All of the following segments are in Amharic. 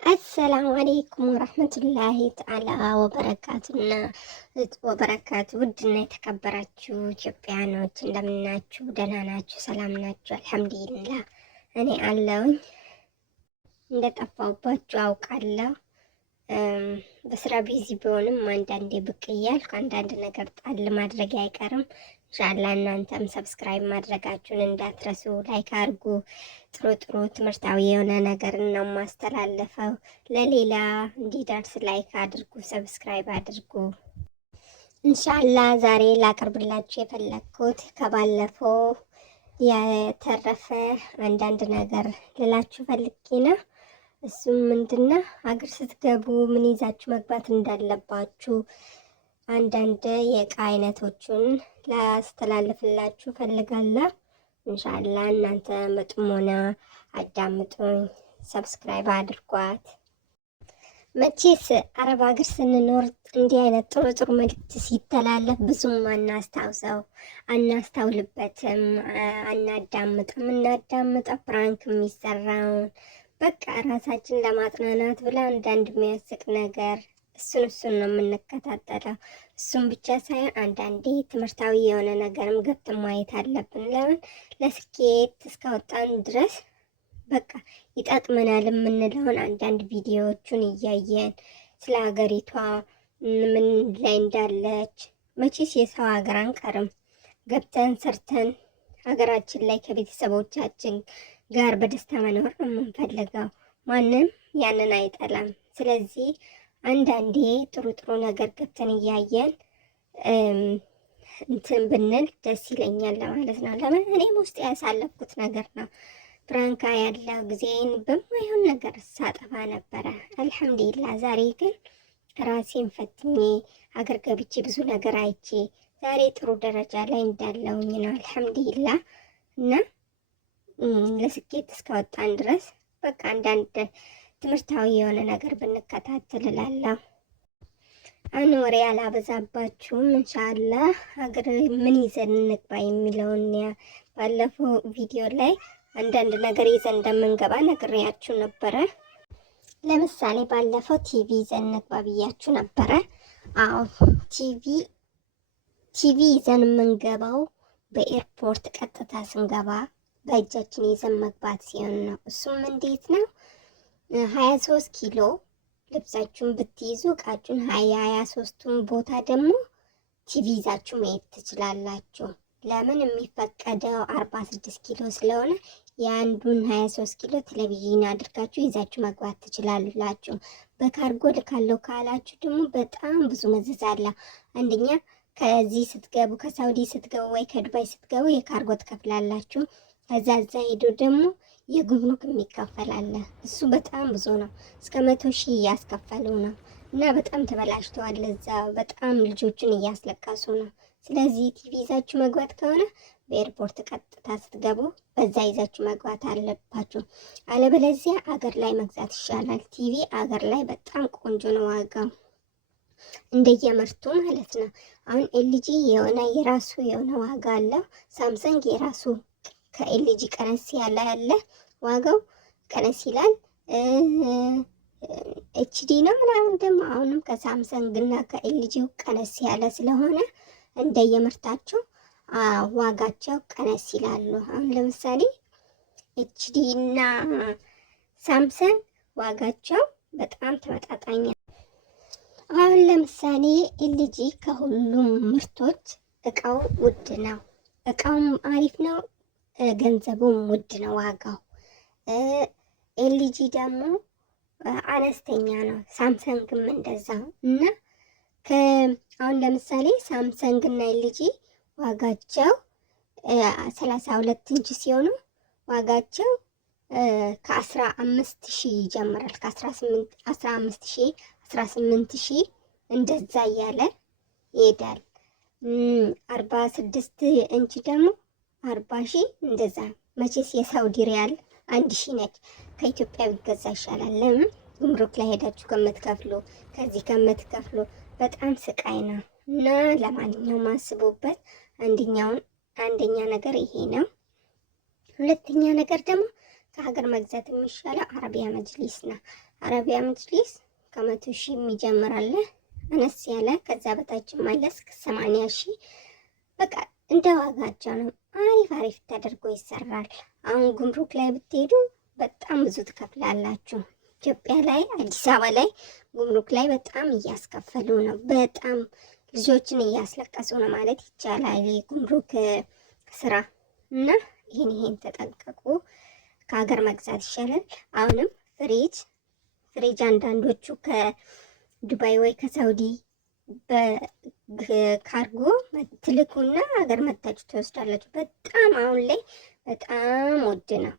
አሰላሙ አሌይኩም ወረህመቱላሂ ተዓላ ወበረካቱ። ውድና የተከበራችሁ ኢትዮጵያኖች እንደምናችሁ? ደህና ናችሁ? ሰላም ናችሁ? አልሐምዱሊላህ እኔ አለውኝ። እንደጠፋሁባችሁ አውቃለሁ። በስራ ቢዚ ቢሆንም አንዳንዴ ብቅ እያልኩ አንዳንድ ነገር ጣል ማድረግ አይቀርም። ኢንሻአላህ እናንተም ሰብስክራይብ ማድረጋችሁን እንዳትረሱ፣ ላይክ አድርጉ። ጥሩ ጥሩ ትምህርታዊ የሆነ ነገር ነው ማስተላለፈው። ለሌላ እንዲደርስ ላይክ አድርጉ፣ ሰብስክራይብ አድርጉ። ኢንሻአላህ ዛሬ ላቀርብላችሁ የፈለግኩት ከባለፈው የተረፈ አንዳንድ ነገር ልላችሁ ፈልጌ ነው። እሱም ምንድነው ሀገር ስትገቡ ምን ይዛችሁ መግባት እንዳለባችሁ አንዳንድ የእቃ አይነቶችን ላስተላልፍላችሁ ፈልጋለሁ። ኢንሻአላህ እናንተ በጥሞና አዳምጡኝ፣ ሰብስክራይብ አድርጓት። መቼስ አረብ ሀገር ስንኖር እንዲህ አይነት ጥሩ ጥሩ መልዕክት ሲተላለፍ ብዙም አናስተውልበትም፣ አናዳምጥም። እናዳምጠው ፕራንክ የሚሰራውን በቃ ራሳችን ለማጥናናት ብላ አንዳንድ የሚያስቅ ነገር እሱን ነው የምንከታተለው። እሱም ብቻ ሳይሆን አንዳንዴ ትምህርታዊ የሆነ ነገርም ገብተን ማየት አለብን። ለምን ለስኬት እስካወጣን ድረስ በቃ ይጠቅመናል የምንለውን አንዳንድ ቪዲዮዎቹን እያየን ስለ ሀገሪቷ ምን ላይ እንዳለች። መቼስ የሰው ሀገር አንቀርም፣ ገብተን ሰርተን ሀገራችን ላይ ከቤተሰቦቻችን ጋር በደስታ መኖር ነው የምንፈልገው። ማንም ያንን አይጠላም። ስለዚህ አንዳንዴ ጥሩ ጥሩ ነገር ገብተን እያየን እንትን ብንል ደስ ይለኛል ለማለት ነው። ለምን እኔም ውስጥ ያሳለፍኩት ነገር ነው። ፕራንካ ያለው ጊዜን በማይሆን ነገር ሳጠፋ ነበረ። አልሐምዱሊላህ ዛሬ ግን ራሴን ፈትኜ ሀገር ገብቼ ብዙ ነገር አይቼ ዛሬ ጥሩ ደረጃ ላይ እንዳለውኝ ነው አልሐምዱሊላህ። እና ለስኬት እስካወጣን ድረስ በቃ አንዳንድ ትምህርታዊ የሆነ ነገር ብንከታተል እላለሁ። አሁን ወሬ አላበዛባችሁም። ኢንሻአላህ ሀገር ምን ይዘን እንግባ የሚለውን ባለፈው ቪዲዮ ላይ አንዳንድ ነገር ይዘን እንደምንገባ ነግሬያችሁ ነበረ። ለምሳሌ ባለፈው ቲቪ ይዘን እንግባ ብያችሁ ነበረ። አዎ ቲቪ ይዘን የምንገባው በኤርፖርት ቀጥታ ስንገባ በእጃችን ይዘን መግባት ሲሆን ነው። እሱም እንዴት ነው? 23 ኪሎ ልብሳችሁን ብትይዙ እቃችሁን 23ቱን ቦታ ደግሞ ቲቪ ይዛችሁ መሄድ ትችላላችሁ። ለምን የሚፈቀደው 46 ኪሎ ስለሆነ የአንዱን 23 ኪሎ ቴሌቪዥን አድርጋችሁ ይዛችሁ መግባት ትችላላችሁ። በካርጎ ልካለው ካላችሁ ደግሞ በጣም ብዙ መዘዝ አለ። አንደኛ ከዚህ ስትገቡ ከሳውዲ ስትገቡ ወይ ከዱባይ ስትገቡ የካርጎ ትከፍላላችሁ። ከዛ ሄዶ ደግሞ የጉምሩክ የሚከፈል አለ። እሱ በጣም ብዙ ነው። እስከ 100,000 እያስከፈሉ ነው እና በጣም ተበላሽተዋል። እዛ በጣም ልጆቹን እያስለቀሱ ነው። ስለዚህ ቲቪ ይዛችሁ መግባት ከሆነ በኤርፖርት ቀጥታ ስትገቡ በዛ ይዛችሁ መግባት አለባችሁ። አለበለዚያ አገር ላይ መግዛት ይሻላል። ቲቪ አገር ላይ በጣም ቆንጆ ነው ዋጋው እንደየምርቱ ማለት ነው። አሁን ኤልጂ የራሱ የሆነ ዋጋ አለው። ሳምሰንግ የራሱ ከኤልጂ ቀነስ ያለ ዋጋው ቀነስ ይላል። ኤችዲ ነው ምናምን ደግሞ አሁንም ከሳምሰንግ እና ከኤልጂው ቀነስ ያለ ስለሆነ እንደየምርታቸው ዋጋቸው ቀነስ ይላሉ። አሁን ለምሳሌ ኤችዲ እና ሳምሰንግ ዋጋቸው በጣም ተመጣጣኝ። አሁን ለምሳሌ ኤልጂ ከሁሉም ምርቶች እቃው ውድ ነው። እቃውም አሪፍ ነው፣ ገንዘቡም ውድ ነው ዋጋው። ኤልጂ ደግሞ አነስተኛ ነው፣ ሳምሰንግም እንደዛው እና አሁን ለምሳሌ ሳምሰንግ እና ኤልጂ ዋጋቸው 32 ኢንች ሲሆኑ ዋጋቸው ከ15,000 ይጀምራል። ከ15,000 18,000 እንደዛ እያለ ይሄዳል። 46 ኢንች ደግሞ 40,000 እንደዛ። መቼስ የሳውዲ ሪያል 1,000 ነች። ከኢትዮጵያ ቢገዛ ይሻላል። ለምን ጉምሩክ ላይ ሄዳችሁ ከምትከፍሉ ከዚህ ከምትከፍሉ በጣም ስቃይ ነው። እና ለማንኛውም አስቡበት። አንደኛ ነገር ይሄ ነው። ሁለተኛ ነገር ደግሞ ከሀገር መግዛት የሚሻለው አረቢያ መጅሊስ ነው። አረቢያ መጅሊስ ከ100,000 የሚጀምር አለ አነስ ያለ፣ ከዛ በታችም አለ እስከ 80,000። በቃ እንደ ዋጋቸው ነው። አሪፍ ተደርጎ ይሰራል። አሁን ጉምሩክ ላይ ብትሄዱ በጣም ብዙ ትከፍላላችሁ። ኢትዮጵያ ላይ አዲስ አበባ ላይ ጉምሩክ ላይ በጣም እያስከፈሉ ነው። በጣም ልጆችን እያስለቀሱ ነው ማለት ይቻላል የጉምሩክ ስራ እና ይህን ተጠንቀቁ። ከሀገር መግዛት ይሻላል። አሁንም ፍሪጅ አንዳንዶቹ ከዱባይ ወይ ከሳውዲ በካርጎ ትልኩና ሀገር መታችሁ ትወስዳላችሁ። በጣም አሁን ላይ በጣም ውድ ነው፣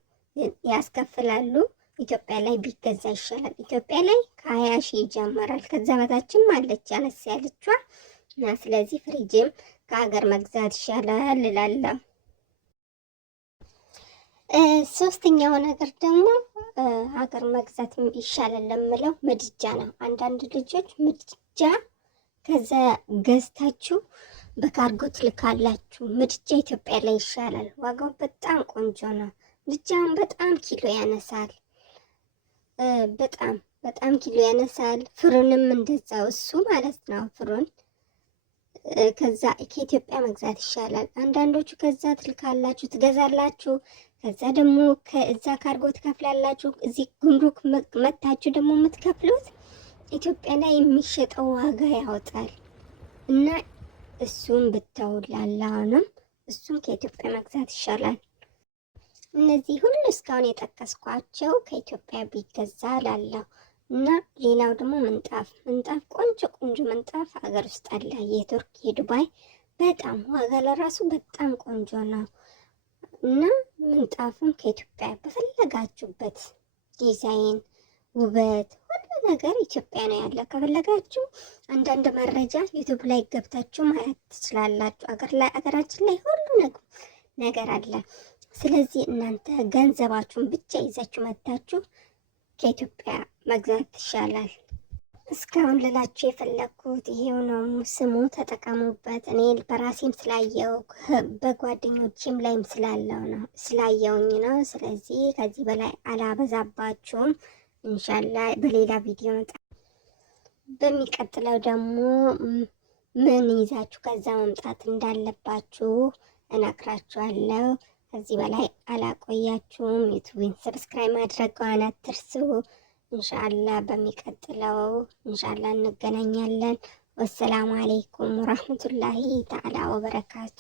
ያስከፍላሉ። ኢትዮጵያ ላይ ቢገዛ ይሻላል። ኢትዮጵያ ላይ ከ20,000 ይጀምራል። ከዛ በታችም አለች አነስ ያለቿ እና ስለዚህ ፍሪጅም ከሀገር መግዛት ይሻላል እላለሁ። ሶስተኛው ነገር ደግሞ ሀገር መግዛት ይሻላል ለምለው ምድጃ ነው። አንዳንድ ልጆች ምድጃ ከዛ ገዝታችሁ በካርጎ ትልካላችሁ። ምድጃ ኢትዮጵያ ላይ ይሻላል። ዋጋው በጣም ቆንጆ ነው። ምድጃውን በጣም ኪሎ ያነሳል። በጣም ኪሎ ያነሳል። ፍሩንም እንደዛው እሱ ማለት ነው። ፍሩን ከዛ ከኢትዮጵያ መግዛት ይሻላል። አንዳንዶቹ ከዛ ትልካላችሁ ትገዛላችሁ። ከዛ ደግሞ ከዛ ካርጎ ትከፍላላችሁ። እዚህ ጉምሩክ መታችሁ ደግሞ የምትከፍሉት ኢትዮጵያ ላይ የሚሸጠው ዋጋ ያወጣል እና እሱን ብተውላላ አሁንም እሱን ከኢትዮጵያ መግዛት ይሻላል። እነዚህ ሁሉ እስካሁን የጠቀስኳቸው ከኢትዮጵያ ቢገዛ ላለሁ እና ሌላው ደግሞ ምንጣፍ ቆንጆ ምንጣፍ ሀገር ውስጥ አለ። የቱርክ የዱባይ በጣም ዋጋ ለራሱ በጣም ቆንጆ ነው እና ምንጣፍም ከኢትዮጵያ በፈለጋችሁበት ዲዛይን፣ ውበት፣ ሁሉ ነገር ኢትዮጵያ ነው ያለ። ከፈለጋችሁ አንዳንድ መረጃ ዩቲዩብ ላይ ገብታችሁ ማየት ትችላላችሁ። አገራችን ላይ ሁሉ ነገር አለ። ስለዚህ እናንተ ገንዘባችሁን ብቻ ይዛችሁ መታችሁ ከኢትዮጵያ መግዛት ይሻላል። እስካሁን ልላችሁ የፈለግኩት ይሄው ነው። ስሙ፣ ተጠቀሙበት። እኔ በራሴም ስላየው በጓደኞቼም ላይም ስላየውኝ ነው። ስለዚህ ከዚህ በላይ አላበዛባችሁም። ኢንሻላ በሌላ ቪዲዮ በሚቀጥለው ደግሞ ምን ይዛችሁ ከዛ መምጣት እንዳለባችሁ እነግራችኋለሁ። ከዚህ በላይ አላቆያችሁም። ዩቲዩብን ሰብስክራይብ ማድረግዋን አትርሱ። ኢንሻአላህ በሚቀጥለው ኢንሻአላህ እንገናኛለን። ወሰላሙ አለይኩም ወራህመቱላሂ ተዓላ ወበረካቱ።